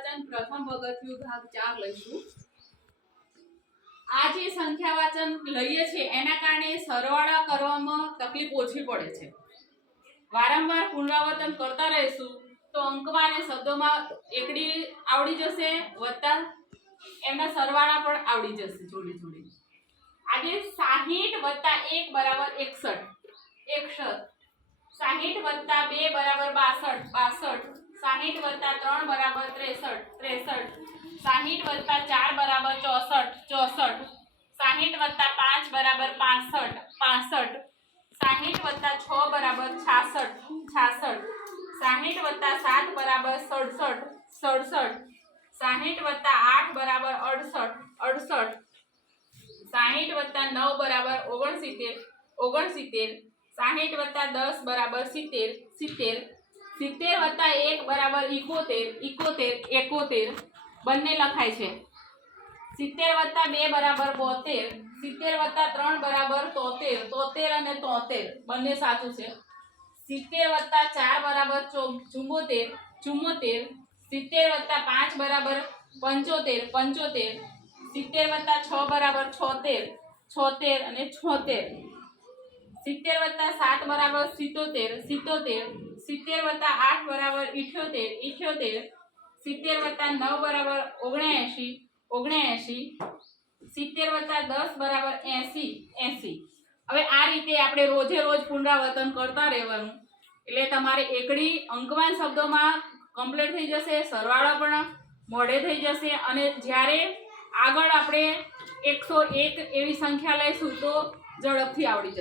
વાચન પ્રથમ પગથિયું ભાગ 4 લઈશું। આ જે સંખ્યા વાચન લઈએ છે એના કારણે સરવાળા કરવામાં તકલીફ ઓછી પડે છે। વારંવાર પુનરાવર્તન કરતા રહીશું તો અંકમાં અને શબ્દોમાં એકડી આવડી જશે, વત્તા એમના સરવાળા પણ આવડી જશે જોડે જોડે। આજે 60 + 1 = 61, 61, 60 + 2 = 62, 62, 60 + 3 = 63, 63, 60 + 4 = 64, 64, 60 + 5 = 65, 65, 60 + 6 = 66, 66, 60 + 7 = 67, 67, 60 + 8 = 68, 68, 60 + 9 = 69, 69, 60 + 10 = 70, 70, 70 + 1 = 71, 71, 71 બંને લખાય છે। 70 + 2 = 72, 70 + 3 = 73, 73 અને 73 બંને સાચું છે। 70 + 4 = 74, 74, 70 + 5 = 75, 75, 70 + 6 = 76, 76 અને 76, 70 + 7 = 77, 77, 70 + 8 = 78, 78, 70 + 9 = 79, 79, 70 + 10 = 80, 80। હવે આ રીતે આપણે રોજે રોજ પુનરાવર્તન કરતા રહેવાનું એટલે તમારે એકડી અંકવાન શબ્દોમાં કમ્પ્લીટ થઈ જશે, સરવાળા પણ મોઢે થઈ જશે અને જ્યારે આગળ આપણે 101 એવી સંખ્યા લઈશું તો ઝડપથી આવડી જશે।